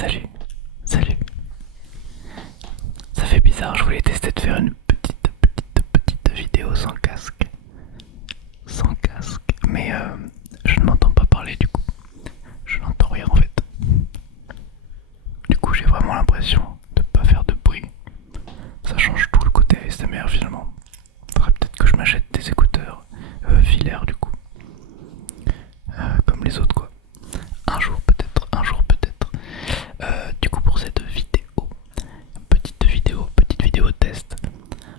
Salut, salut. Ça fait bizarre, je voulais tester de faire une petite vidéo sans casque. Sans casque, mais je ne m'entends pas parler du coup. Je n'entends rien en fait. Du coup, j'ai vraiment l'impression de pas faire de bruit. Ça change tout le côté ASMR finalement. Faudrait peut-être que je m'achète des écouteurs filaires du coup. Comme les autres quoi. Un jour peut-être, un jour peut-être. Du coup pour cette vidéo, petite vidéo test.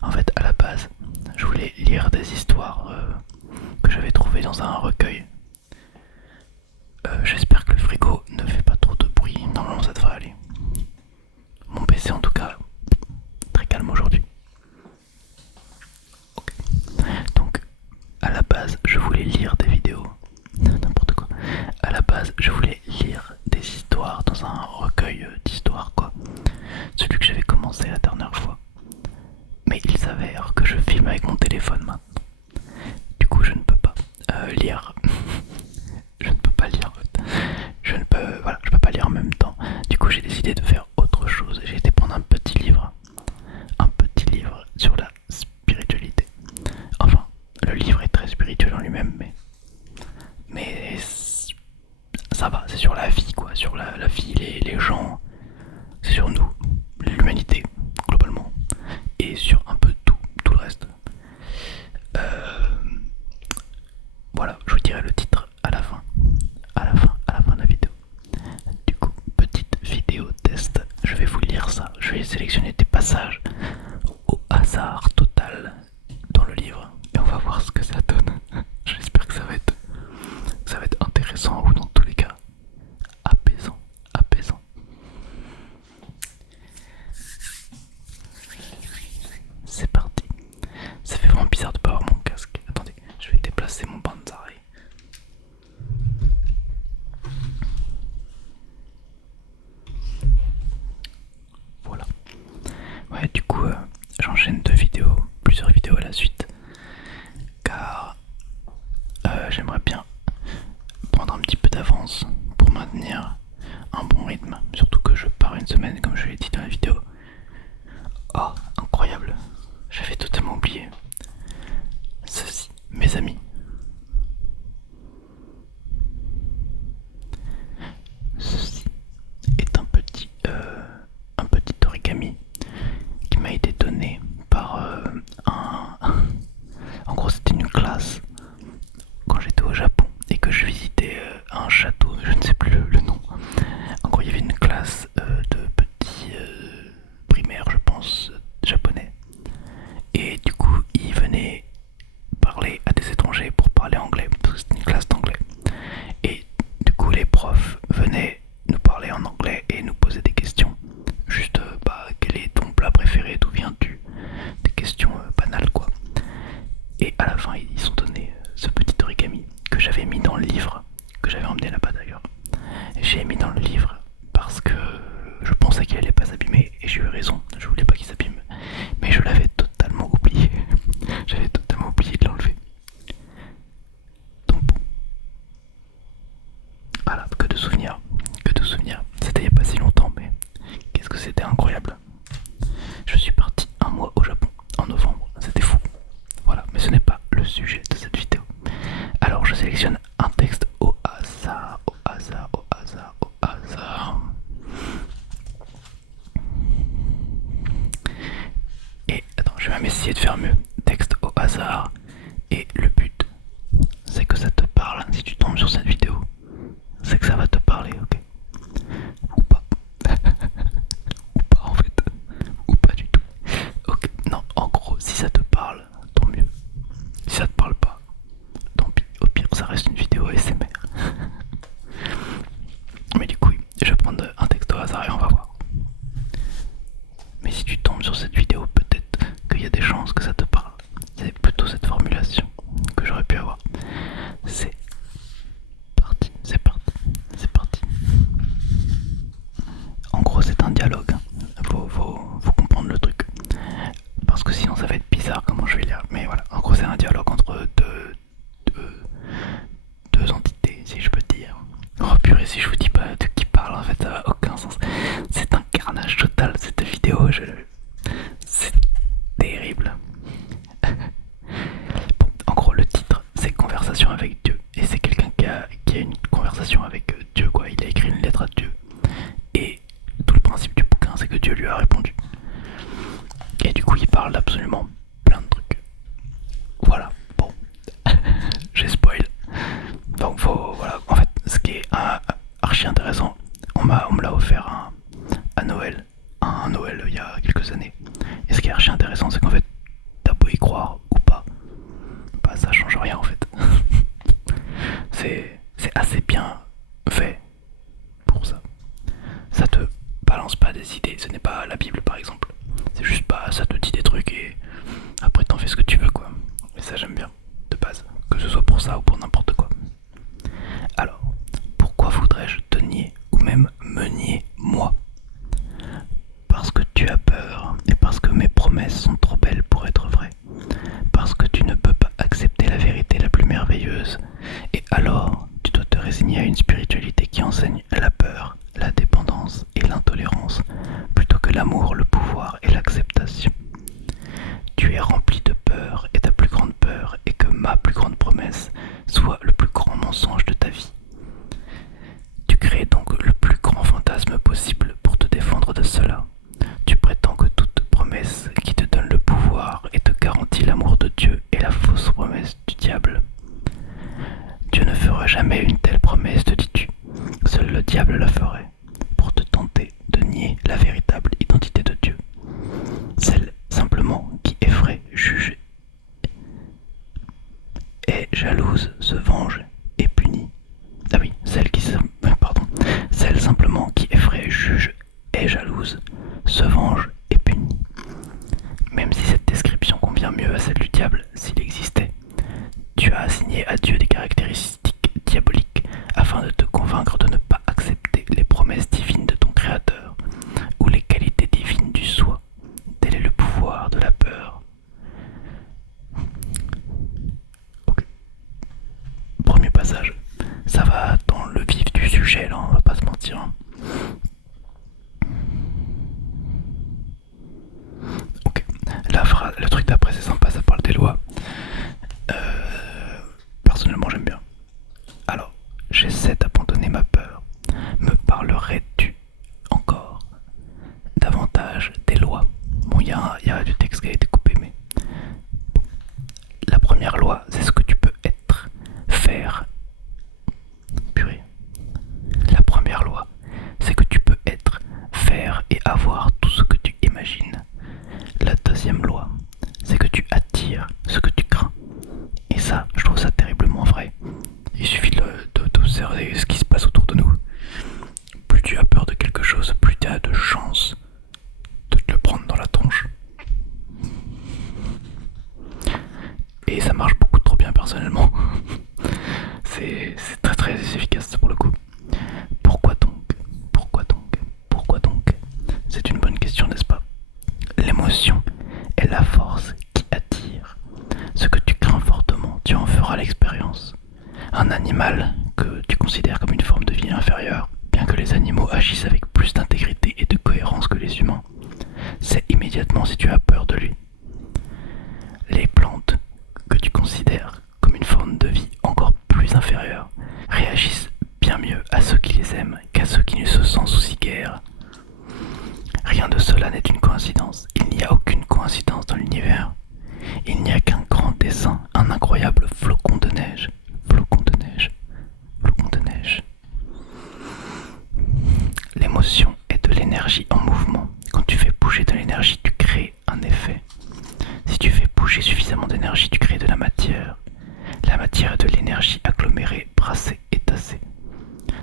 En fait à la base, je voulais lire des histoires que j'avais trouvées dans un recueil. J'espère que le frigo ne fait pas trop de bruit, normalement ça devrait aller. Mon PC en tout cas, très calme aujourd'hui. Ok. Donc à la base je voulais lire des vidéos, n'importe quoi. À la base je voulais lire des histoires dans un recueil d'histoires quoi. Celui que j'avais commencé la dernière fois. Mais il s'avère que je filme avec mon téléphone maintenant. Du coup je ne peux pas lire. Je ne peux pas lire en fait. Je peux pas lire en même temps. Du coup j'ai décidé de faire autre chose. J'ai été prendre un petit livre sur la spiritualité. Enfin, le livre est très spirituel en lui-même, mais ça va, c'est sur la vie quoi, sur la vie, les gens, c'est sur nous, l'humanité globalement, et sur un peu tout le reste. Voilà, je vous dirai le titre à la fin, à la fin de la vidéo. Du coup, petite vidéo test, je vais vous lire ça, je vais sélectionner des passages au hasard total dans le livre et on va voir ce que ça donne. J'espère que ça va être intéressant ou dans tous les cas apaisant, apaisant. C'est parti. Ça fait vraiment bizarre de pas avoir mon casque. Attendez, je vais déplacer mon banzai. Voilà. Ouais, du coup, j'enchaîne plusieurs vidéos à la suite. Car j'aimerais bien prendre un petit peu d'avance pour maintenir un bon rythme. Surtout que je pars une semaine, comme je l'ai dit dans la vidéo. Oh, incroyable. J'avais totalement oublié. Ceci, mes amis. Ceci est un petit origami qui m'a été donné par un... En gros, c'était une classe quand j'étais au Japon et que je visitais un château, je ne sais plus le nom. En gros, il y avait une classe de petits primaires, je pense, japonais. Et du coup, ils venaient parler à des étrangers pour parler anglais, parce que c'était une classe d'anglais. Et du coup, les profs venaient nous parler en anglais et nous poser des questions. Juste, quel est ton plat préféré, d'où viens-tu? Des questions banales, quoi. Et à la fin, ils ont donné ce petit origami que j'avais mis dans le livre, que j'avais emmené là-bas d'ailleurs. J'ai mis dans le livre parce que je pensais qu'il allait pas s'abîmer et j'ai eu raison, je voulais pas qu'il s'abîme. Mais je l'avais totalement oublié. J'avais totalement oublié de l'enlever. Donc bon. Voilà, que de souvenirs. Que de souvenirs. C'était il y a pas si longtemps, mais qu'est-ce que c'était incroyable. Je suis parti un mois au Japon en novembre, c'était fou. Voilà, mais ce n'est pas le sujet de cette vidéo. Alors je sélectionne un texte au hasard, au hasard, au hasard, au hasard. Et attends, je vais même essayer de faire mieux. Texte au hasard. Et le but, c'est que ça te parle. Si tu tombes sur cette vidéo, c'est que ça va te parler, ok? Ou pas. Ou pas en fait. Ou pas du tout. Ok, non, en gros, si ça te parle, tant mieux. Si ça te parle pas, tant pis. Au pire, ça reste une vidéo ASMR. Mais du coup, je vais prendre un texte au hasard et on va voir. Mais si tu tombes sur cette vidéo, peut-être qu'il y a des chances que ça te parle. conversation avec Dieu, quoi. Il a écrit une lettre à Dieu. Et tout le principe du bouquin, c'est que Dieu lui a répondu. Et du coup, il parle d'absolument plein de trucs. Voilà, bon, j'ai spoil. Donc, voilà, en fait, ce qui est archi intéressant, on me l'a offert à Noël, un Noël il y a quelques années. Et ce qui est archi intéressant, c'est qu'en fait, t'as beau y croire ou pas, bah ça change rien en fait. c'est assez bien fait pour ça. Ça te balance pas des idées, ce n'est pas la Bible par exemple. C'est juste pas, ça te dit des trucs et après t'en fais ce que tu veux quoi. Et ça j'aime bien, de base, que ce soit pour ça ou pour n'importe quoi. Alors, pourquoi voudrais-je te nier ou même me nier moi? Parce que tu as peur et parce que mes promesses sont trop belles pour être vraies. Parce que tu ne peux pas accepter la vérité la plus merveilleuse. Et alors, tu dois te résigner à une spiritualité qui enseigne la peur, la dépendance et l'intolérance, plutôt que l'amour, le pouvoir et l'acceptation. Tu es rempli de peur et ta plus grande peur est que ma plus grande promesse soit le plus grand mensonge de ta vie. Tu crées donc le plus grand fantasme possible pour te défendre de cela. Tu prétends que toute promesse qui te donne le pouvoir et te garantit l'amour de Dieu est la fausse promesse du diable. Dieu ne fera jamais une telle promesse, te dis-tu. Seul le diable la ferait, pour te tenter de nier la véritable identité de Dieu. Celle simplement qui effraie, juge, est jalouse, se venge et punit. Ah oui, celle simplement qui effraie, juge, est jalouse, se venge et punit. Même si cette description convient mieux à celle du diable, s'il existait, tu as assigné à Dieu des caractéristiques diaboliques afin de te convaincre de ne pas accepter les promesses divines de ton Créateur ou les qualités divines du soi. Tel est le pouvoir de la peur. Ok. Premier passage. Ça va dans le vif du sujet là, on va pas se mentir. Ok. Le truc d'après c'est sympa, ça parle des lois. Personnellement j'aime bien. Alors, j'essaie d'abandonner ma peur. Me parlerais-tu encore davantage des lois? Bon, il y a du texte qui a été coupé, mais bon. La première loi, c'est ce que tu peux être, faire. Purée. La première loi, c'est que tu peux être, faire et avoir tout ce que tu imagines. La deuxième loi, c'est que tu attires ce que tu crains. Et ça, je trouve ça terriblement vrai. Il suffit d'observer ce qui se passe autour de nous. Plus tu as peur de quelque chose, plus tu as de chances de te le prendre dans la tronche. Et ça marche beaucoup trop bien personnellement. C'est très très efficace pour le coup. Pourquoi donc? Pourquoi donc? Pourquoi donc? C'est une bonne question, n'est-ce pas? L'émotion est la force qui attire. Ce que tu crains fortement, tu en feras l'expérience. Un animal que tu considères comme une forme de vie inférieure, bien que les animaux agissent avec plus d'intégrité et de cohérence que les humains, sait immédiatement si tu as peur de lui. Les plantes que tu considères comme une forme de vie encore plus inférieure réagissent bien mieux à ceux qui les aiment qu'à ceux qui ne se sentent souci guère. Rien de cela n'est une coïncidence. Il n'y a aucune coïncidence dans l'univers. Il n'y a qu'un grand dessein, un incroyable flocon de neige. Flocon de neige. Flocon de neige. L'émotion est de l'énergie en mouvement. Quand tu fais bouger de l'énergie, tu crées un effet. Si tu fais bouger suffisamment d'énergie, tu crées de la matière. La matière est de l'énergie agglomérée, brassée et tassée.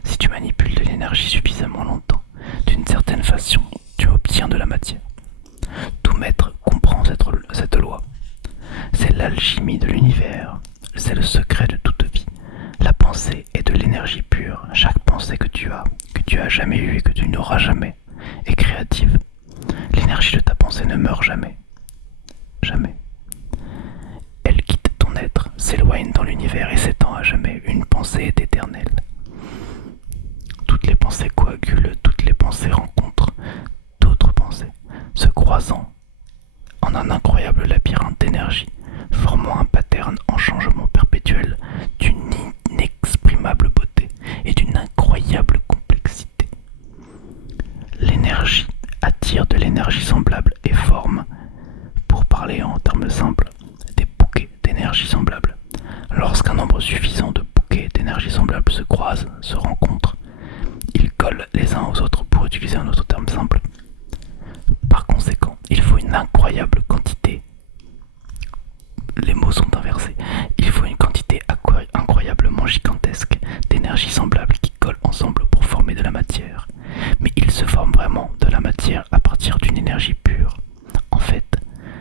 Si tu manipules de l'énergie suffisamment longtemps, d'une certaine façon, tu obtiens de la matière. Tout maître comprend cette loi. C'est l'alchimie de l'univers. C'est le secret de toute vie. La pensée est de l'énergie pure. Chaque pensée que tu as jamais eue et que tu n'auras jamais, est créative. L'énergie de ta pensée ne meurt jamais. Jamais. Elle quitte ton être, s'éloigne dans l'univers et s'étend à jamais. Une pensée est éternelle. Toutes les pensées coagulent, toutes les pensées rencontrent d'autres pensées, se croisant en un incroyable labyrinthe d'énergie, formant un pattern en changement perpétuel d'une inexprimable beauté et d'une croisent, se rencontrent, ils collent les uns aux autres pour utiliser un autre terme simple. Par conséquent, il faut une incroyable quantité, les mots sont inversés, il faut une quantité incroyablement gigantesque d'énergie semblable qui colle ensemble pour former de la matière. Mais il se forme vraiment de la matière à partir d'une énergie pure. En fait,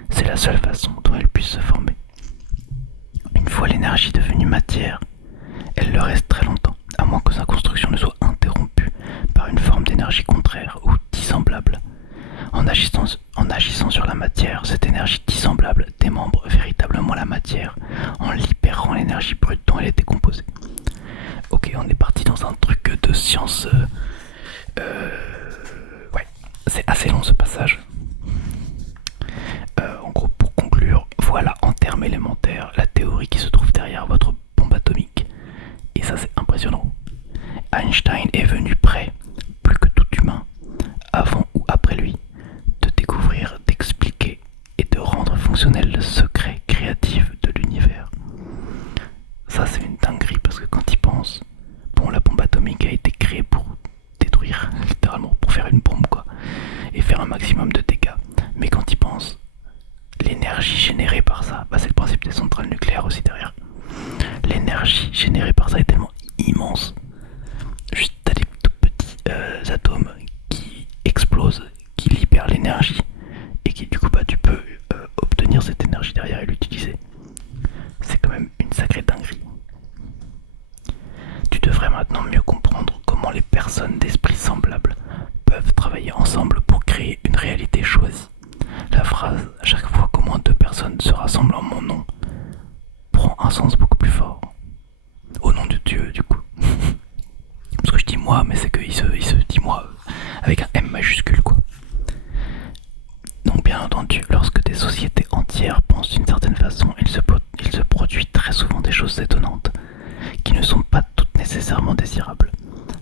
c'est la seule façon dont elle puisse se former. Une fois l'énergie devenue matière, elle le reste très longtemps, à moins que sa construction ne soit interrompue par une forme d'énergie contraire ou dissemblable. En agissant sur la matière, cette énergie dissemblable démembre véritablement la matière en libérant l'énergie brute dont elle est décomposée. Ok, on est parti dans un truc de science. Ouais, c'est assez long ce passage. En gros, pour conclure, voilà en termes élémentaires la théorie qui se trouve derrière votre bombe atomique. Et ça, c'est impressionnant. Einstein est venu prêt, plus que tout humain, avant ou après lui, de découvrir, d'expliquer et de rendre fonctionnel le secret créatif de l'univers. Ça, c'est une dinguerie parce que quand il pense, bon, la bombe atomique a été créée pour détruire, littéralement, pour faire une bombe, quoi, et faire un maximum de dégâts. Mais quand il pense, l'énergie générée par ça, bah c'est le principe des centrales nucléaires aussi derrière. L'énergie générée par ça est tellement immense. Juste t'as des tout petits atomes qui explosent, qui libèrent l'énergie et qui du coup bah tu peux obtenir cette énergie derrière et l'utiliser. C'est quand même une sacrée dinguerie. Tu devrais maintenant mieux comprendre comment les personnes d'esprit semblable peuvent travailler ensemble pour créer une réalité choisie. La phrase « chaque fois qu'au moins deux personnes se rassemblent en mon nom » prend un sens beaucoup plus fort. Au nom de Dieu, du coup. Parce que je dis moi, mais c'est qu'il se dit moi avec un M majuscule, quoi. Donc bien entendu, lorsque des sociétés entières pensent d'une certaine façon, il se produit très souvent des choses étonnantes, qui ne sont pas toutes nécessairement désirables.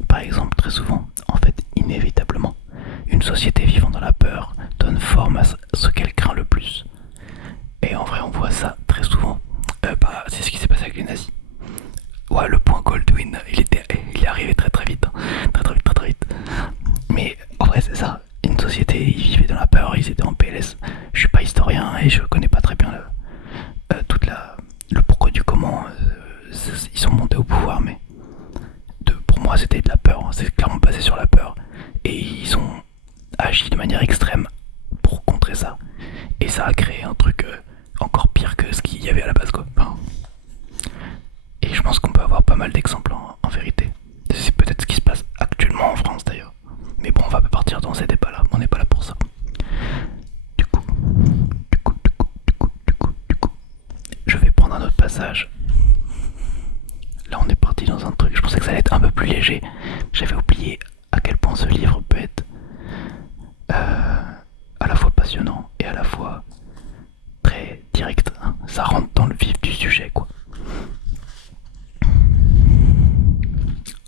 Par exemple, très souvent, en fait inévitablement, une société vivant dans la peur donne forme à ce qu'elle craint le plus. Et en vrai, on voit ça très souvent. C'est ce qui s'est passé avec les nazis. Ouais, le point Goldwyn, il est arrivé très vite, hein. Très vite. Mais en vrai, c'est ça. Une société, ils vivaient dans la peur, ils étaient en PLS. Je suis pas historien et je connais pas très bien le pourquoi du comment ils sont montés au pouvoir, mais pour moi, c'était de la peur. Hein. C'est clairement basé sur la peur. Et ils ont agi de manière extrême pour contrer ça. Et ça a créé un truc encore pire que ce qu'il y avait à la base, quoi. Enfin, et je pense qu'on peut avoir pas mal d'exemples en vérité. C'est peut-être ce qui se passe actuellement en France d'ailleurs. Mais bon, on va pas partir dans ces débats là, on n'est pas là pour ça. Du coup, je vais prendre un autre passage. Là on est parti dans un truc, je pensais que ça allait être un peu plus léger. J'avais oublié à quel point ce livre peut être à la fois passionnant et à la fois très direct. Hein. Ça rentre dans le vif du sujet, quoi.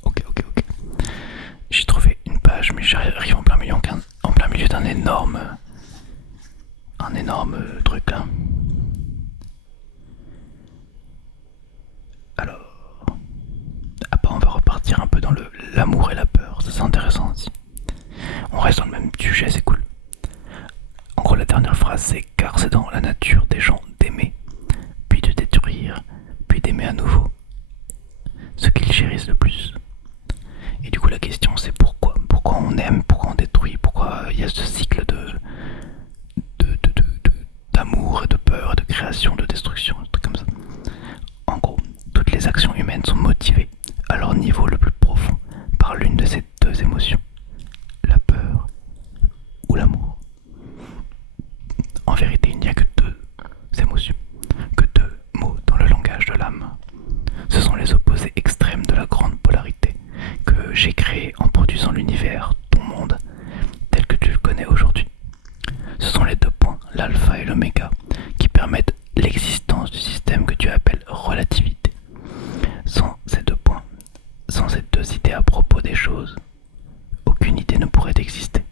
Ok. J'ai trouvé une page, mais j'arrive en plein milieu d'un énorme truc là. Alors, on va repartir un peu dans l'amour et la peur, ça c'est intéressant aussi. On reste dans le même sujet, c'est cool. En gros, la dernière phrase c'est « car c'est dans la nature des gens d'aimer, puis de détruire, puis d'aimer à nouveau, ce qu'ils chérissent le plus ». Et du coup la question c'est pourquoi on aime, pourquoi on détruit, pourquoi il y a ce cycle d'amour et de peur et de création, de destruction, des trucs comme ça. En gros, toutes les actions humaines sont motivées à leur niveau le plus profond par l'une de ces deux émotions, la peur ou l'amour. En vérité, il n'y a que deux émotions, que deux mots dans le langage de l'âme. Ce sont les opposés extrêmes de la grande polarité que j'ai créée en produisant l'univers, ton monde, tel que tu le connais aujourd'hui. Ce sont les deux points, l'alpha et l'oméga, qui permettent l'existence du système que tu appelles relativité. Sans ces deux points, sans ces deux idées à propos des choses, aucune idée ne pourrait exister.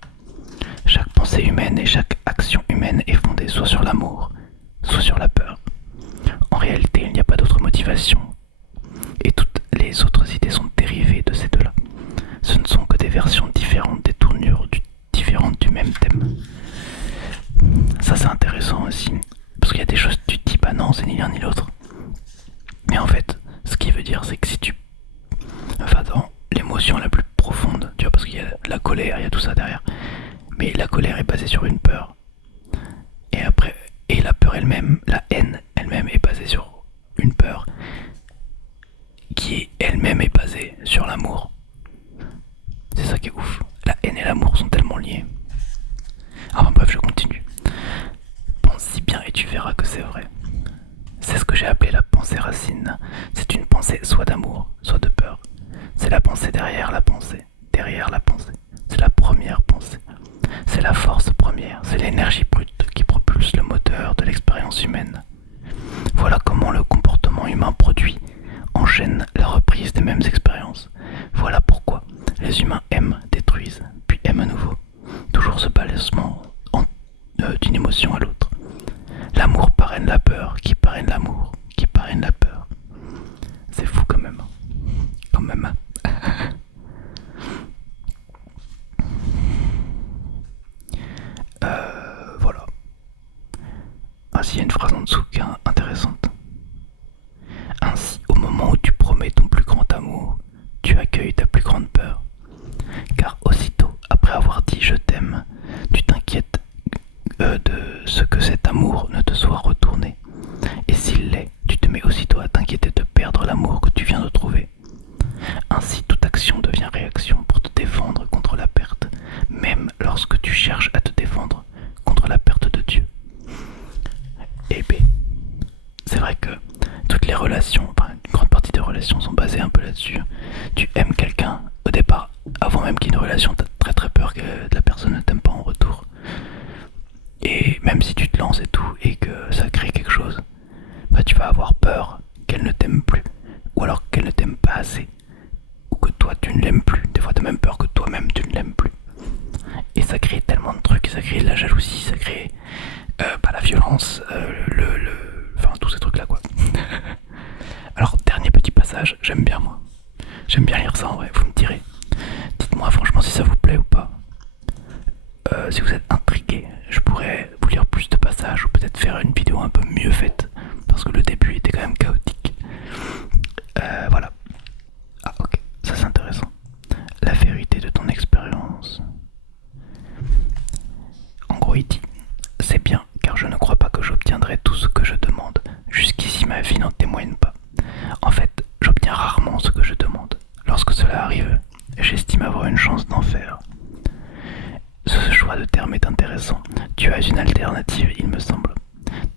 Chaque pensée humaine et chaque action humaine est fondée soit sur l'amour, soit sur la peur. En réalité, il n'y a pas d'autre motivation, et toutes les autres idées sont dérivées versions différentes, des tournures différentes du même thème. Ça c'est intéressant aussi, parce qu'il y a des choses que tu te dis bah non c'est ni l'un ni l'autre. Mais en fait, ce qui veut dire c'est que si tu... Enfin dans l'émotion la plus profonde, tu vois, parce qu'il y a la colère, il y a tout ça derrière. Mais la colère est basée sur une peur. Et après, et la peur elle-même, la haine elle-même est basée sur une peur qui elle-même est basée sur l'amour. C'est ça qui est ouf. La haine et l'amour sont tellement liés. Enfin bref, je continue. Pense-y bien et tu verras que c'est vrai. C'est ce que j'ai appelé la pensée racine. C'est une pensée soit d'amour, soit de peur. C'est la pensée derrière la pensée, derrière la pensée. C'est la première pensée. C'est la force première, c'est l'énergie brute qui propulse le moteur de l'expérience humaine. Voilà comment le comportement humain produit, enchaîne la reprise des mêmes expériences. Voilà pourquoi les humains aiment, détruisent, puis aiment à nouveau. Toujours ce balancement d'une émotion à l'autre. L'amour parraine la peur, qui parraine l'amour, qui parraine la peur. C'est fou quand même. Quand même. Voilà. Ah, s'il y a une phrase en dessous qui est intéressante. Ainsi, au moment où tu promets ton plus grand amour, tu accueilles ta plus grande peur. Car aussitôt, après avoir dit je t'aime, tu t'inquiètes de ce que cet amour ne te soit retourné. Et s'il l'est, tu te mets aussitôt à t'inquiéter de perdre l'amour que tu viens de trouver. Ainsi, toute action devient réaction pour te défendre contre la perte, même lorsque tu cherches à te défendre contre la perte de Dieu. Et B, c'est vrai que toutes les relations, enfin une grande partie des relations sont basées un peu là-dessus. Tu aimes quelqu'un au départ, avant même qu'il y ait une relation, t'as très très peur que la personne ne t'aime pas en retour. Et même si tu te lances et tout, et que ça crée quelque chose, bah tu vas avoir peur qu'elle ne t'aime plus, ou alors qu'elle ne t'aime pas assez, ou que toi tu ne l'aimes plus. Des fois t'as même peur que toi-même tu ne l'aimes plus. Et ça crée tellement de trucs, ça crée de la jalousie, ça crée la violence, enfin tous ces trucs là quoi. Alors dernier petit passage, j'aime bien moi. J'aime bien lire ça en vrai, vous me direz. Dites-moi franchement si ça vous plaît ou pas. Si vous êtes intrigué, je pourrais vous lire plus de passages ou peut-être faire une vidéo un peu mieux faite. Parce que le début était quand même chaotique. Voilà. Ah ok, ça c'est intéressant. La vérité de ton expérience. En gros il dit, c'est bien car je ne crois pas que j'obtiendrai tout ce que je demande. Jusqu'ici ma vie n'en témoigne pas. En fait, j'obtiens rarement ce que je demande. Lorsque cela arrive, j'estime avoir une chance d'en faire. Ce choix de terme est intéressant. Tu as une alternative, il me semble.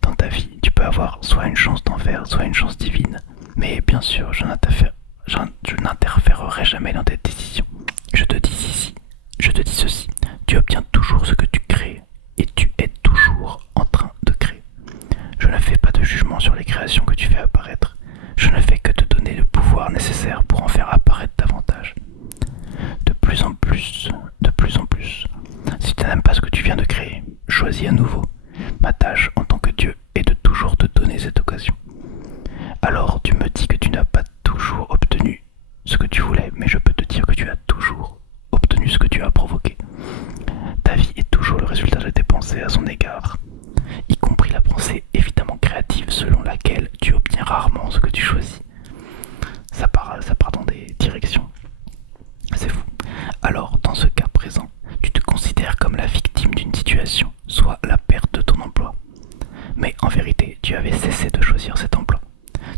Dans ta vie, tu peux avoir soit une chance d'en faire, soit une chance divine. Mais bien sûr, je n'interférerai jamais dans tes décisions. Je te dis ceci. Tu obtiens toujours ce que tu crées et tu es toujours en train de créer. Je ne fais pas de jugement sur les créations que tu fais apparaître. Je ne fais que te donner le pouvoir nécessaire pour en faire apparaître davantage. De plus en plus. Si tu n'aimes pas ce que tu viens de créer, choisis à nouveau. Ma tâche en tant que Dieu est de toujours te donner cette occasion. Alors tu me dis que tu n'as pas toujours obtenu ce que tu voulais, mais je peux te dire que tu as toujours obtenu ce que tu as provoqué. Ta vie est toujours le résultat de tes pensées à son égard, y compris la pensée évidemment créative selon laquelle tu obtiens rarement ce que tu choisis. Ça part dans des directions. C'est fou. Alors, dans ce cas présent, tu te considères comme la victime d'une situation, soit la perte de ton emploi. Mais en vérité, tu avais cessé de choisir cet emploi.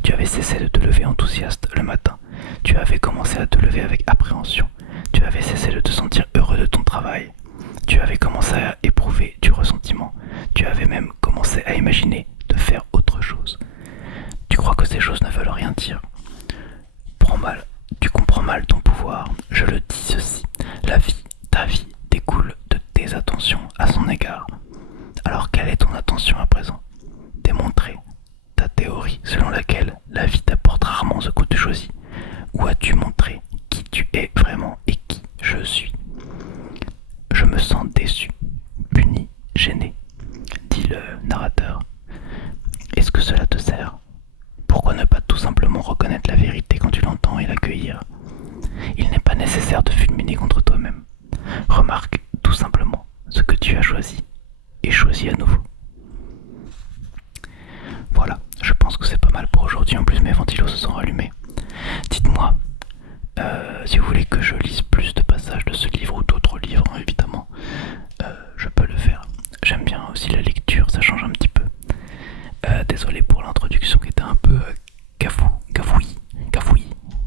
Tu avais cessé de te lever enthousiaste le matin. Tu avais commencé à te lever avec appréhension. Tu avais cessé de te sentir heureux de ton travail. Tu avais commencé à éprouver du ressentiment. Tu avais même commencé à imaginer de faire autre chose. Tu crois que ces choses ne veulent rien dire. Tu comprends mal ton pouvoir. Je le dis ceci. Ta vie découle de tes attentions à son égard. Alors quelle est ton attention à présent? Démontrer ta théorie selon laquelle la vie t'apporte rarement ce que tu choisis. Ou as-tu montré qui tu es vraiment et qui je suis? Je me sens déçu, puni, gêné, dit le narrateur. Est-ce que cela te sert? Pourquoi ne pas tout simplement reconnaître la vérité quand tu l'entends et l'accueillir? Il n'est pas nécessaire de fulminer contre toi-même. remarque tout simplement ce que tu as choisi et choisis à nouveau. Voilà, je pense que c'est pas mal pour aujourd'hui. En plus, mes ventilos se sont rallumés. Dites-moi si vous voulez que je lise plus de passages de ce livre ou d'autres livres, évidemment, je peux le faire. J'aime bien aussi la lecture, ça change un petit peu. Désolé pour l'introduction qui était un peu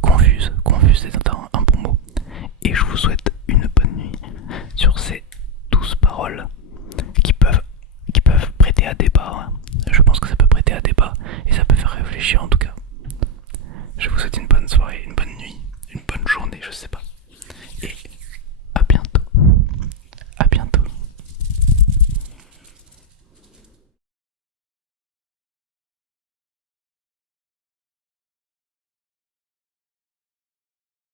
confuse c'est un bon mot. Et je vous souhaite une bonne nuit sur ces douces paroles qui peuvent prêter à débat. Je pense que ça peut prêter à débat et ça peut faire réfléchir en tout cas. Je vous souhaite une bonne soirée, une bonne